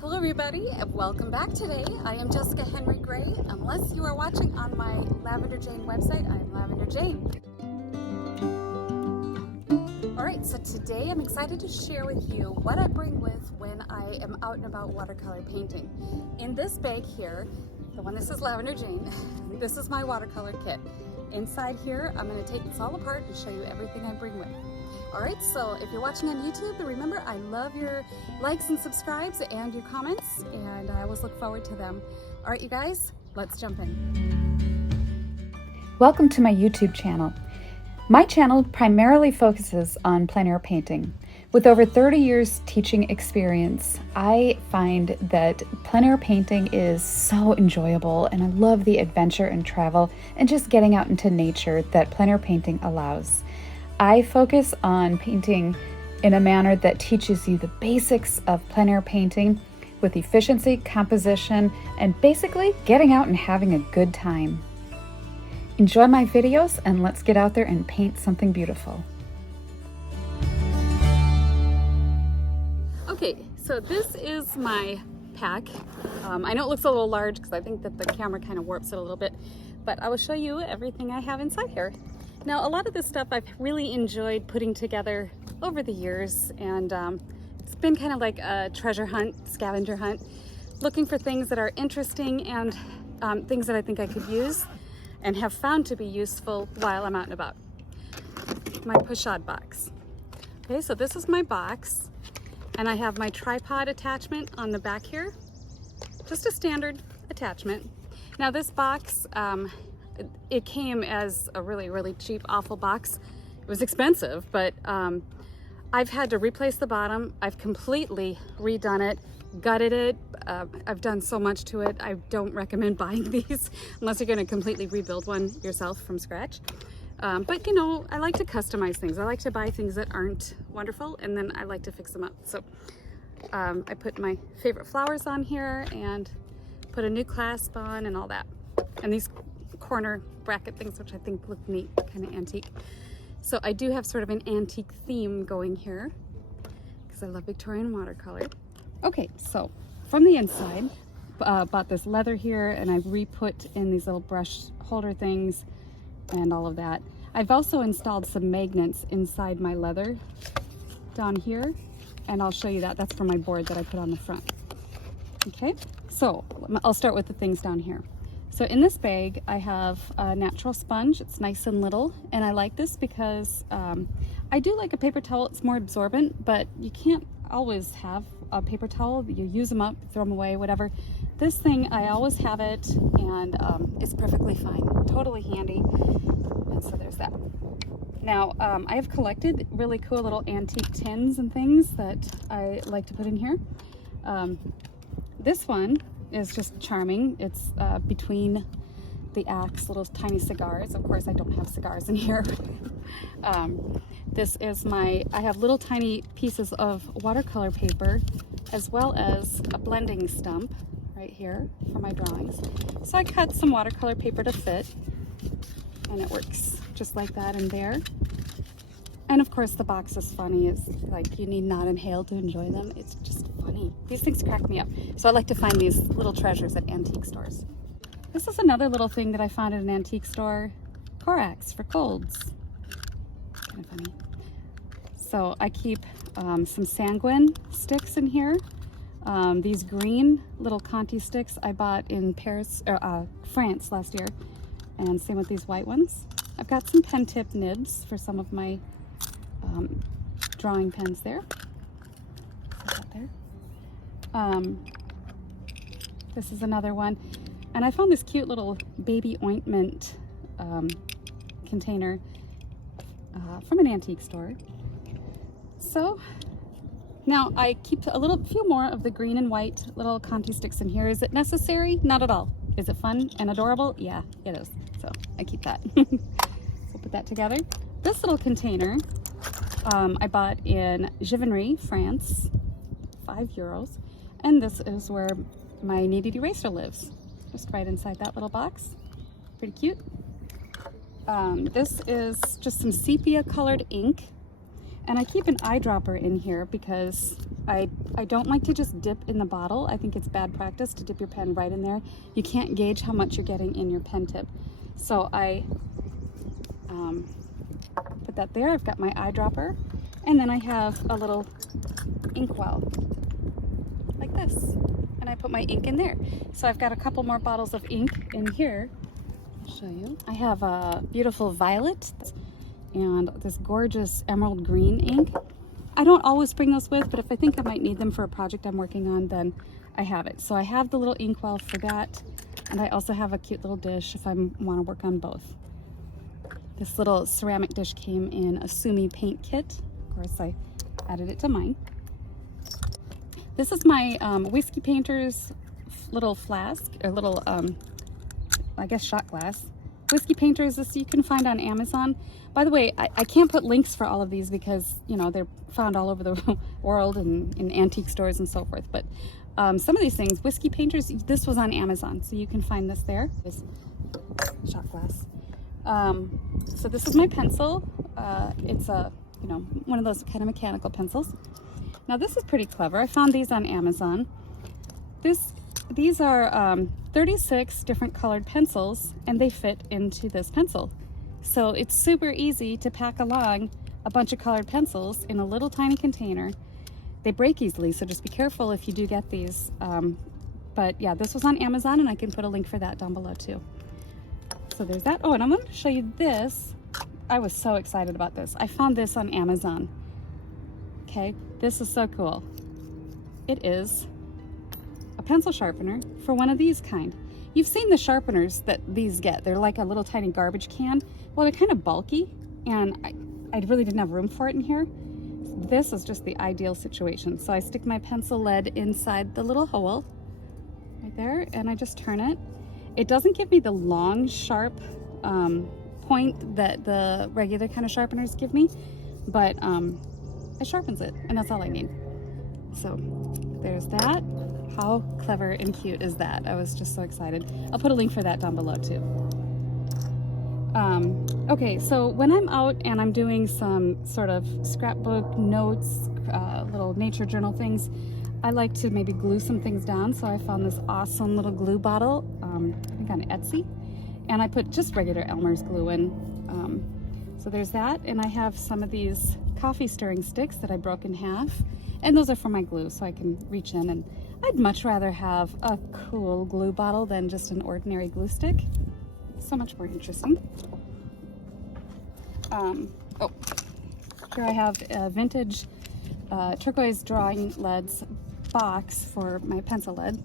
Hello everybody and welcome back today. I am Jessica Henry Gray. Unless you are watching on my Lavender Jane website, I am Lavender Jane. Alright, so today I'm excited to share with you what I bring with when I am out and about watercolor painting. In this bag here, the one that says Lavender Jane, this is my watercolor kit. Inside here, I'm going to take this all apart and show you everything I bring with. Alright, so if you're watching on YouTube, remember I love your likes and subscribes and your comments, and I always look forward to them. Alright you guys, let's jump in. Welcome to my YouTube channel. My channel primarily focuses on plein air painting. With over 30 years teaching experience, I find that plein air painting is so enjoyable, and I love the adventure and travel and just getting out into nature that plein air painting allows. I focus on painting in a manner that teaches you the basics of plein air painting with efficiency, composition, and basically getting out and having a good time. Enjoy my videos and let's get out there and paint something beautiful. Okay, so this is my pack. I know it looks a little large because I think that the camera kind of warps it a little bit, but I will show you everything I have inside here. Now, a lot of this stuff I've really enjoyed putting together over the years, and it's been kind of like a treasure hunt, scavenger hunt, looking for things that are interesting and things that I think I could use and have found to be useful while I'm out and about. My pochade box. Okay, so this is my box, and I have my tripod attachment on the back here, just a standard attachment. Now this box, it came as a really cheap, awful box. It was expensive, but I've had to replace the bottom. I've completely redone it, gutted it. I've done so much to it. I don't recommend buying these unless you're going to completely rebuild one yourself from scratch. But you know, I like to customize things. I like to buy things that aren't wonderful, and then I like to fix them up. So I put my favorite flowers on here and put a new clasp on and all that. And these corner bracket things, which I think look neat, kind of antique. So I do have sort of an antique theme going here because I love Victorian watercolor. Okay, so from the inside, bought this leather here, and I re-put in these little brush holder things and all of that. I've also installed some magnets inside my leather down here, and I'll show you that. That's for my board that I put on the front. Okay, so I'll start with the things down here. So in this bag, I have a natural sponge. It's nice and little, and I like this because I do like a paper towel. It's more absorbent, but you can't always have a paper towel. You use them up, throw them away, whatever. This thing, I always have it, and it's perfectly fine, totally handy. And so there's that. Now, I have collected really cool little antique tins and things that I like to put in here. This one is just charming. It's between the axe, little tiny cigars. Of course, I don't have cigars in here. This is I have little tiny pieces of watercolor paper, as well as a blending stump right here for my drawings. So I cut some watercolor paper to fit, and it works just like that in there. And of course, the box is funny. It's like you need not inhale to enjoy them. It's just funny. These things crack me up. So I like to find these little treasures at antique stores. This is another little thing that I found at an antique store. Corax for colds. Kind of funny. So I keep some sanguine sticks in here. These green little Conti sticks I bought in Paris, France last year. And same with these white ones. I've got some pen tip nibs for some of my drawing pens there. This is another one, and I found this cute little baby ointment container from an antique store. So now I keep a few more of the green and white little Conti sticks in here. Is it necessary? Not at all. Is it fun and adorable? Yeah, it is. So I keep that. We'll put that together. This little container I bought in Givenchy, France, €5. And this is where my kneaded eraser lives, just right inside that little box. Pretty cute. This is just some sepia colored ink, and I keep an eyedropper in here because I don't like to just dip in the bottle. I think it's bad practice to dip your pen right in there. You can't gauge how much you're getting in your pen tip. So I put that there. I've got my eyedropper, and then I have a little inkwell like this, and I put my ink in there. So I've got a couple more bottles of ink in here. I'll show you. I have a beautiful violet and this gorgeous emerald green ink. I don't always bring those with, but if I think I might need them for a project I'm working on, then I have it. So I have the little inkwell for that, and I also have a cute little dish if I want to work on both. This little ceramic dish came in a Sumi paint kit. Of course, I added it to mine. This is my Whiskey Painter's little flask, or little, I guess, shot glass. Whiskey Painter's, this you can find on Amazon. By the way, I can't put links for all of these because, you know, they're found all over the world and in antique stores and so forth. But some of these things, Whiskey Painter's, this was on Amazon, so you can find this there. This shot glass. So this is my pencil. It's a, you know, one of those kind of mechanical pencils. Now this is pretty clever. I found these on Amazon. These are 36 different colored pencils, and they fit into this pencil. So it's super easy to pack along a bunch of colored pencils in a little tiny container. They break easily, so just be careful if you do get these. But yeah, this was on Amazon, and I can put a link for that down below too. So there's that. Oh, and I'm going to show you this. I was so excited about this. I found this on Amazon. Okay, this is so cool. It is a pencil sharpener for one of these kind. You've seen the sharpeners that these get. They're like a little tiny garbage can. Well, they're kind of bulky, and I really didn't have room for it in here. This is just the ideal situation. So I stick my pencil lead inside the little hole right there, and I just turn it. It doesn't give me the long, sharp point that the regular kind of sharpeners give me, but it sharpens it, and that's all I need. So there's that. How clever and cute is that? I was just so excited. I'll put a link for that down below too. Okay, so when I'm out and I'm doing some sort of scrapbook notes, little nature journal things, I like to maybe glue some things down. So I found this awesome little glue bottle, I think on Etsy, and I put just regular Elmer's glue in. So there's that, and I have some of these coffee stirring sticks that I broke in half, and those are for my glue, so I can reach in, and I'd much rather have a cool glue bottle than just an ordinary glue stick. So much more interesting. Oh, here I have a vintage turquoise drawing leads box for my pencil lead.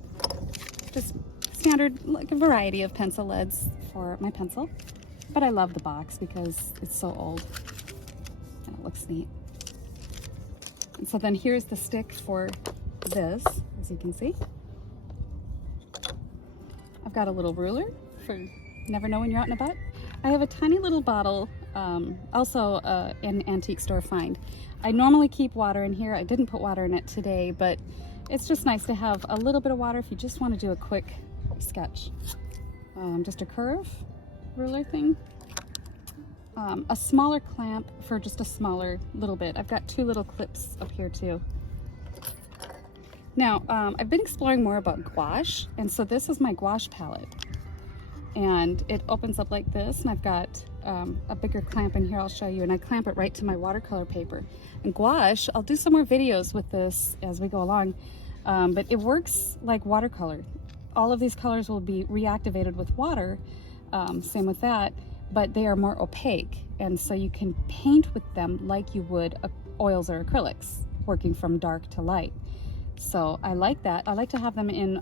Just standard, like a variety of pencil leads for my pencil. But I love the box because it's so old and it looks neat. And so then here's the stick for this, as you can see. I've got a little ruler for never know when you're out and about. I have a tiny little bottle, also an antique store find. I normally keep water in here. I didn't put water in it today, but it's just nice to have a little bit of water if you just want to do a quick sketch. Just a curve ruler thing. A smaller clamp for just a smaller little bit. I've got two little clips up here too. Now, I've been exploring more about gouache, and so this is my gouache palette. And it opens up like this, and I've got a bigger clamp in here I'll show you, and I clamp it right to my watercolor paper. And gouache, I'll do some more videos with this as we go along, but it works like watercolor. All of these colors will be reactivated with water, same with that, but they are more opaque, and so you can paint with them like you would oils or acrylics, working from dark to light. So I like that. I like to have them in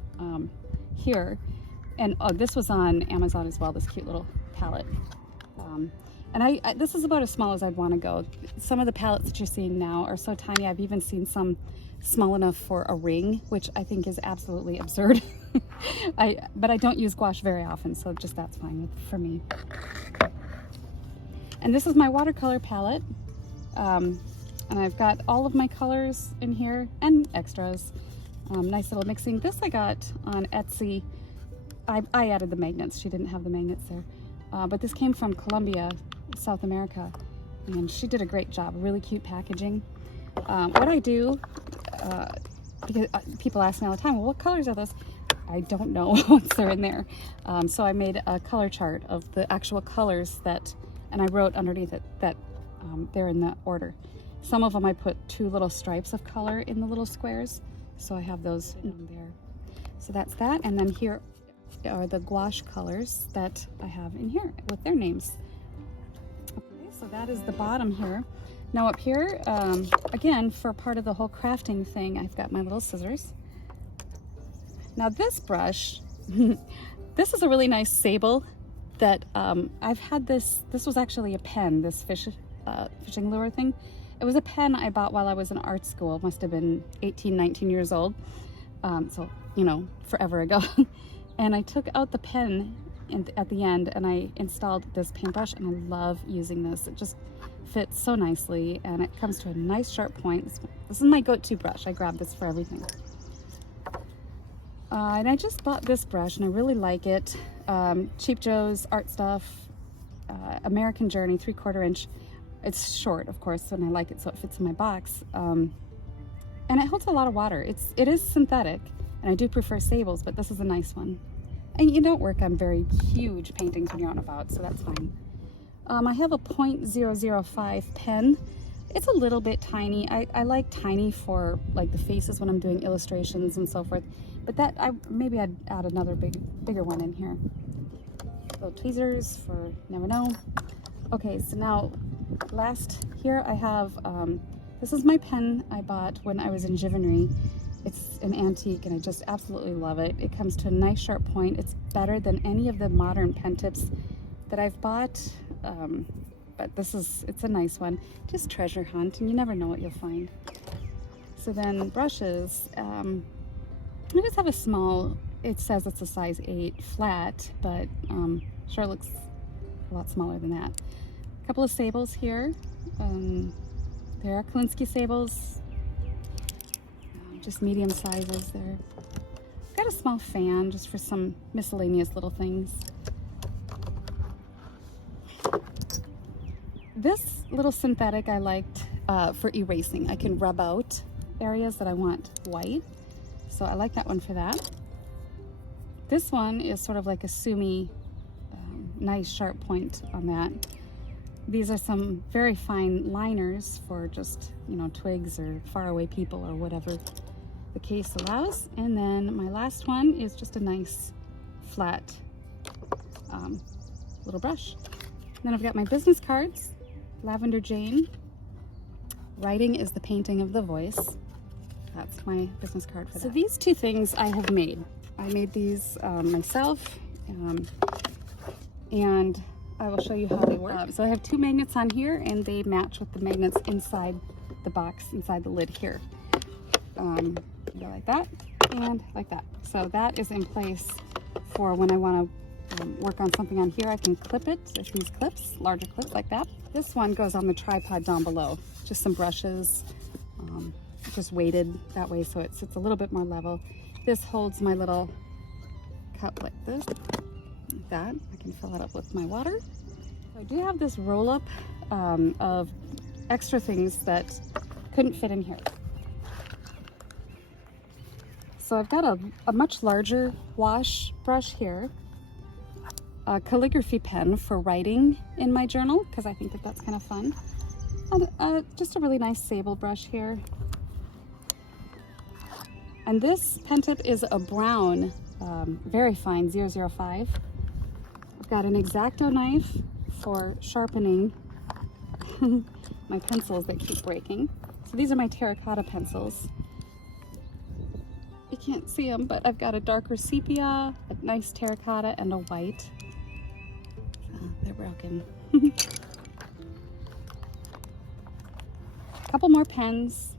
here. And this was on Amazon as well, this cute little palette. And this is about as small as I'd want to go. Some of the palettes that you're seeing now are so tiny. I've even seen some small enough for a ring, which I think is absolutely absurd. But I don't use gouache very often, so just that's fine for me. And this is my watercolor palette. And I've got all of my colors in here and extras. Nice little mixing. This I got on Etsy. I added the magnets. She didn't have the magnets there. But this came from Colombia, South America. And she did a great job. Really cute packaging. What I do, because people ask me all the time, well, what colors are those? I don't know once they're in there. So I made a color chart of the actual colors and I wrote underneath it that they're in that order. Some of them I put 2 little stripes of color in the little squares. So I have those in there. So that's that. And then here are the gouache colors that I have in here with their names. Okay, so that is the bottom here. Now up here, again, for part of the whole crafting thing, I've got my little scissors. Now this brush, this is a really nice sable that I've had this was actually a pen, this fishing lure thing. It was a pen I bought while I was in art school, must have been 18, 19 years old. So, you know, forever ago. And I took out the pen at the end and I installed this paintbrush, and I love using this. It just fits so nicely and it comes to a nice sharp point. This is my go-to brush. I grab this for everything. And I just bought this brush and I really like it. Cheap Joe's Art Stuff, American Journey 3/4 inch. It's short, of course, and I like it so it fits in my box. And it holds a lot of water. It is synthetic, and I do prefer sables, but this is a nice one. And you don't work on very huge paintings when you're out and about, so that's fine. I have a .005 pen. It's a little bit tiny. I like tiny for like the faces when I'm doing illustrations and so forth. But maybe I'd add another bigger one in here. Little tweezers for never know. Okay, so now last here I have, this is my pen I bought when I was in Givenchy. It's an antique and I just absolutely love it. It comes to a nice sharp point. It's better than any of the modern pen tips that I've bought. But it's a nice one. Just treasure hunt and you never know what you'll find. So then brushes, I just have a small, it says it's a size 8 flat, but sure looks a lot smaller than that. A couple of sables here. There are Kolinsky sables, just medium sizes there. Got a small fan just for some miscellaneous little things. This little synthetic I liked for erasing. I can rub out areas that I want white, so I like that one for that. This one is sort of like a Sumi, nice sharp point on that. These are some very fine liners for just, you know, twigs or faraway people or whatever the case allows. And then my last one is just a nice flat little brush. And then I've got my business cards, Lavender Jane. Writing is the painting of the voice. That's my business card for that. So these 2 things I have made. I made these myself, and I will show you how they work. So I have 2 magnets on here and they match with the magnets inside the box, inside the lid here. Go like that and like that. So that is in place for when I want to work on something on here. I can clip it with these clips, larger clips like that. This one goes on the tripod down below. Just some brushes, just weighted that way so it sits a little bit more level. This holds my little cup like this. Like that. I can fill it up with my water. I do have this roll up of extra things that couldn't fit in here. So I've got a much larger wash brush here, a calligraphy pen for writing in my journal because I think that that's kind of fun, and just a really nice sable brush here. And this pen tip is a brown, very fine 005. I've got an X-Acto knife for sharpening my pencils that keep breaking. So these are my terracotta pencils. You can't see them, but I've got a darker sepia, a nice terracotta, and a white. They're broken. A couple more pens.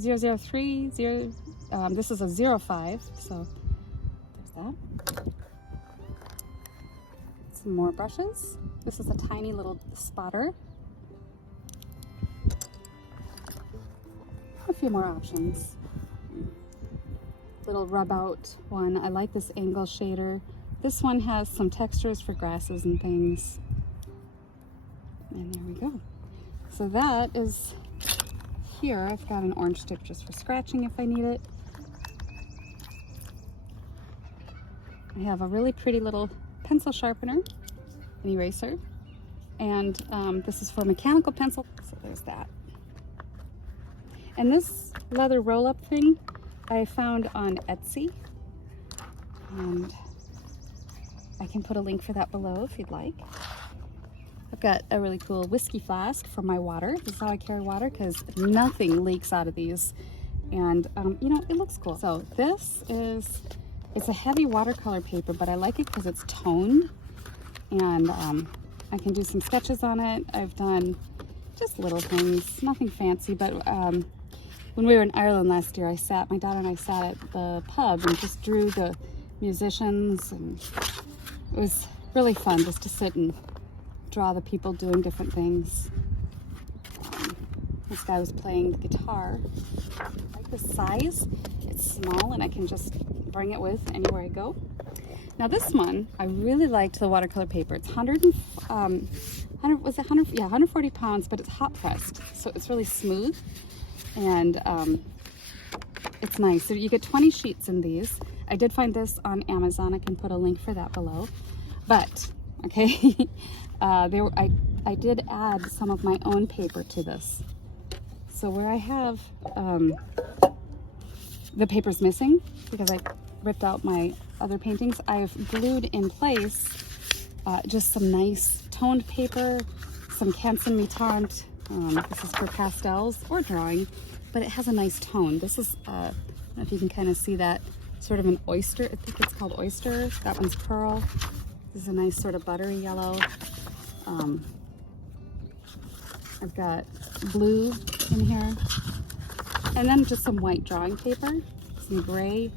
003, this is a 05, so there's that. Some more brushes. This is a tiny little spotter. A few more options. Little rub out one. I like this angle shader. This one has some textures for grasses and things. And there we go. So that is here I've got an orange stick just for scratching if I need it. I have a really pretty little pencil sharpener, an eraser, and this is for mechanical pencil, so there's that. And this leather roll-up thing I found on Etsy, and I can put a link for that below if you'd like. I've got a really cool whiskey flask for my water. This is how I carry water because nothing leaks out of these, and you know, it looks cool. So this is, it's a heavy watercolor paper, but I like it because it's toned, and I can do some sketches on it. I've done just little things, nothing fancy, but when we were in Ireland last year, my daughter and I sat at the pub and just drew the musicians, and it was really fun just to sit and draw the people doing different things. This guy was playing the guitar. I like the size. It's small and I can just bring it with anywhere I go. Now this one, I really liked the watercolor paper. It's 140 pounds, but it's hot pressed, so it's really smooth, and it's nice. So you get 20 sheets in these. I did find this on Amazon. I can put a link for that below. But, okay, I did add some of my own paper to this. So where I have, the paper's missing because I ripped out my other paintings, I've glued in place just some nice toned paper, some Canson Mi-Tinte. This is for pastels or drawing, but it has a nice tone. This is, I don't know if you can kind of see that, sort of an oyster. I think it's called oyster. That one's pearl. This is a nice sort of buttery yellow. I've got blue in here, and then just some white drawing paper, some gray,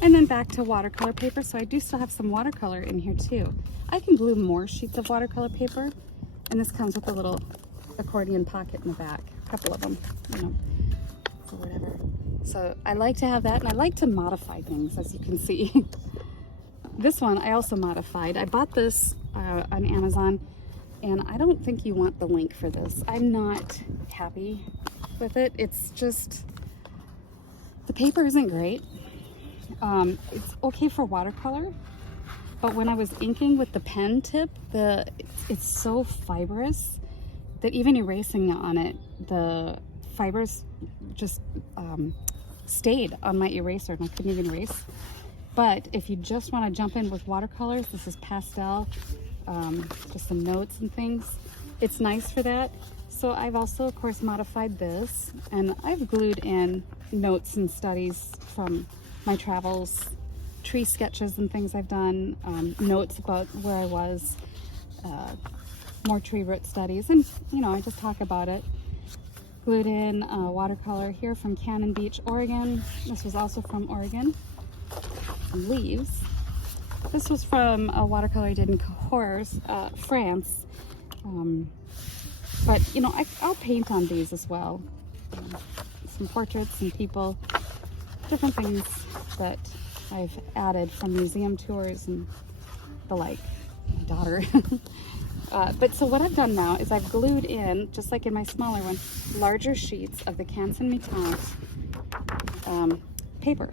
and then back to watercolor paper. So I do still have some watercolor in here too. I can glue more sheets of watercolor paper, and this comes with a little accordion pocket in the back, a couple of them, you know, or whatever. So I like to have that, and I like to modify things, as you can see. This one I also modified. I bought this on Amazon, and I don't think you want the link for this. I'm not happy with it. It's just, the paper isn't great. It's okay for watercolor, but when I was inking with the pen tip, it's so fibrous that even erasing on it, the fibers just stayed on my eraser, and I couldn't even erase. But if you just want to jump in with watercolors, this is pastel, just some notes and things. It's nice for that. So I've also, of course, modified this, and I've glued in notes and studies from my travels, tree sketches and things I've done, notes about where I was, more tree root studies, and you know, I just talk about it. Glued in watercolor here from Cannon Beach, Oregon. This was also from Oregon. Some leaves. This was from a watercolor I did in Cahors, France. But you know, I'll paint on these as well. Some portraits and people, different things that I've added from museum tours and the like. My daughter. But so what I've done now is I've glued in, just like in my smaller one, larger sheets of the Canson Mi-Tinte paper.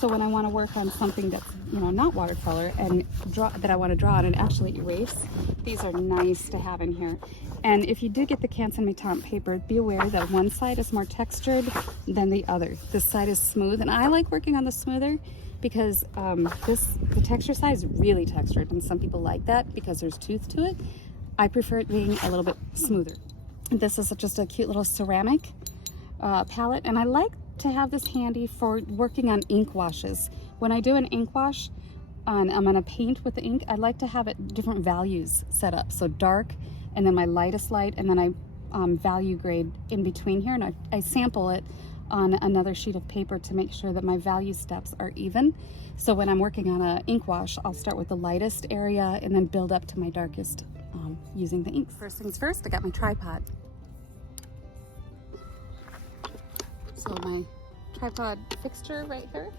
So when I want to work on something that's, you know, not watercolor and that I want to draw on and actually erase, these are nice to have in here. And if you do get the Canson Mi-Tinte paper, be aware that one side is more textured than the other. This side is smooth, and I like working on the smoother because the texture side is really textured, and some people like that because there's tooth to it. I prefer it being a little bit smoother. This is just a cute little ceramic palette, and I like to have this handy for working on ink washes. When I do an ink wash, I'm gonna paint with the ink, I like to have it different values set up. So dark, and then my lightest light, and then I value grade in between here, and I sample it on another sheet of paper to make sure that my value steps are even. So when I'm working on an ink wash, I'll start with the lightest area and then build up to my darkest using the inks. First things first, I got my tripod. So my tripod fixture right here.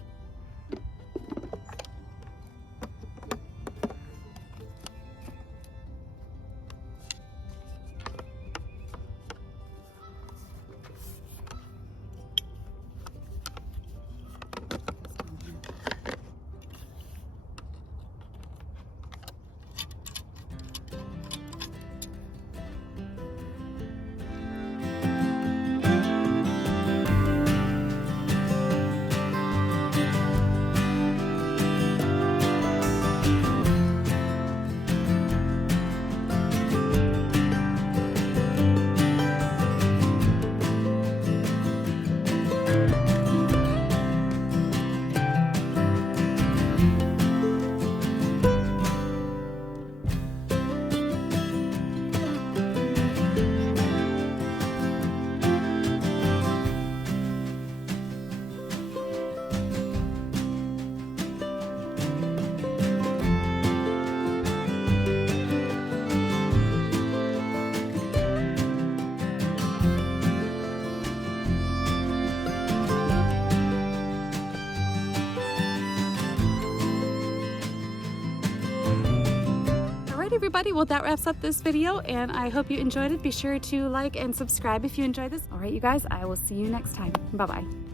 everybody, well that wraps up this video and I hope you enjoyed it. Be sure to like and subscribe if you enjoyed this. All right, you guys, I will see you next time. Bye-bye.